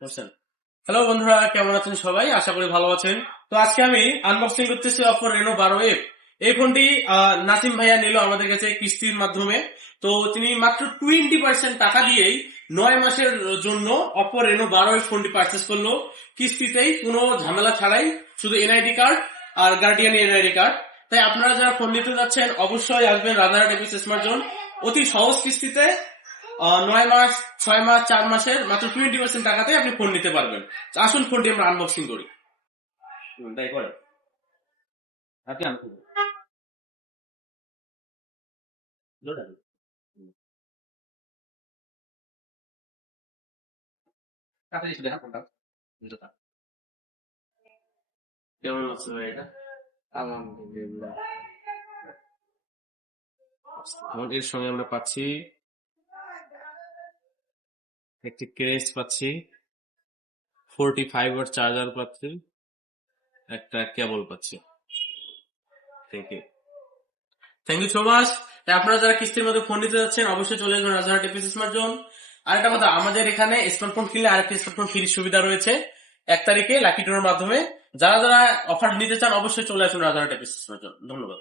বুঝছেন? হ্যালো বন্ধুরা, কেমন আছেন সবাই? আশা করি ভালো আছেন। তো আজকে আমি আনবক্সিং করতেছি অপো রেনো 12F। এই ফোনটি নাসিম ভাইয়া নিল আমাদের কাছে কিস্তির মাধ্যমে। তো তিনি মাত্র 20% টাকা দিয়েই 9 মাসের জন্য অপো রেনো 12F ফোনটি পারচেস করলো কিস্তিতেই, কোনো ঝামেলা ছাড়াই, শুধু এনআইডি কার্ড আর গার্ডিয়ান এনআইডি কার্ড। তাই আপনারা যারা ফোন নিতে যাচ্ছেন অবশ্যই আসবেন রাজারহাট এপিস স্মার্ট জোন। অতি সহজ কিস্তিতে 9 মাস, 6 মাস, 4 মাসের মাত্র 20% টাকাতে আপনি ফোন নিতে পারবেন। আসুন ফোনটি আমরা আনবক্সিং করি। তাই করে আপনি আনবক্সিং কেমন আছে ভাই এটা? আলহামদুলিল্লাহ। এর সঙ্গে আমরা পাচ্ছি একটি কেস, পাচ্ছি 45 ওয়াট চার্জার, পাচ্ছি একটা কেবল, পাচ্ছি। Thank you so much. আপনারা যারা কিস্তির মধ্যে ফোন নিতে যাচ্ছেন অবশ্যই চলে আসবেন রাজারহাট এপিস স্মার্ট জোন। আরেকটা কথা, আমাদের এখানে স্মার্টফোন কিনলে আরেকটি স্মার্টফোন ফ্রির সুবিধা রয়েছে 1 তারিখে লাকি ড্রর মাধ্যমে। যারা যারা অফার নিতে চান অবশ্যই চলে আসুন রাজারহাট এপিস স্মার্ট জোন। ধন্যবাদ।